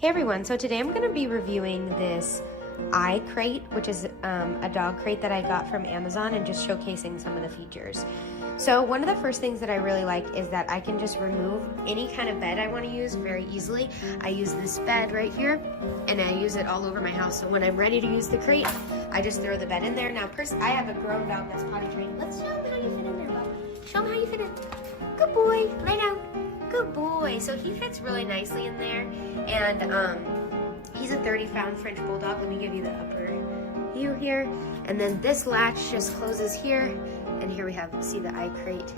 Hey everyone, so today I'm going to be reviewing this iCrate, which is a dog crate that I got from Amazon, and just showcasing some of the features. So one of the first things that I really like is that I can just remove any kind of bed I want to use very easily. I use this bed right here, and I use it all over my house. So when I'm ready to use the crate, I just throw the bed in there. Now, I have a grown dog that's potty trained. Let's show him how you fit in there, Bob. Show him how you fit in. Good boy, lay down. Good boy. So he fits really nicely in there, and he's a 30-pound French bulldog. Let me give you the upper view here, and then this latch just closes here, and here we have, see the iCrate,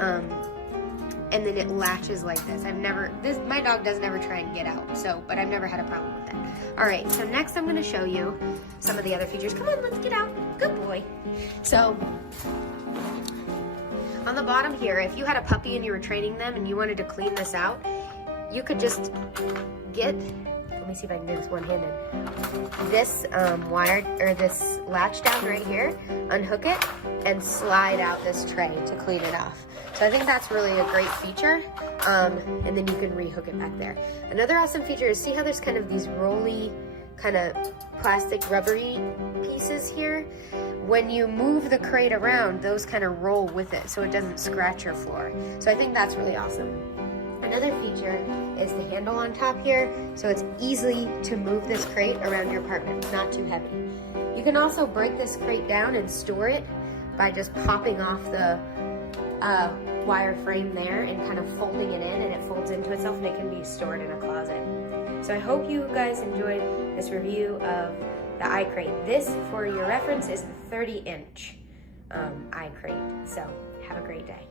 and then it latches like this. My dog does never try and get out, but I've never had a problem with that. All right, so next I'm going to show you some of the other features. Come on, let's get out. Good boy. So on the bottom here, if you had a puppy and you were training them and you wanted to clean this out, you could just get, let me see if I can do this one-handed, this this latch down right here, unhook it, and slide out this tray to clean it off. So I think that's really a great feature, and then you can rehook it back there. Another awesome feature is, see how there's kind of these rolly, kind of plastic rubbery pieces here? When you move the crate around, those kind of roll with it so it doesn't scratch your floor. So I think that's really awesome. Another feature is the handle on top here, so it's easy to move this crate around your apartment. It's not too heavy. You can also break this crate down and store it by just popping off the wire frame there and kind of folding it in, and it folds into itself, and it can be stored in a closet. So I hope you guys enjoyed this review of the iCrate. This, for your reference, is the 30-inch iCrate. So have a great day.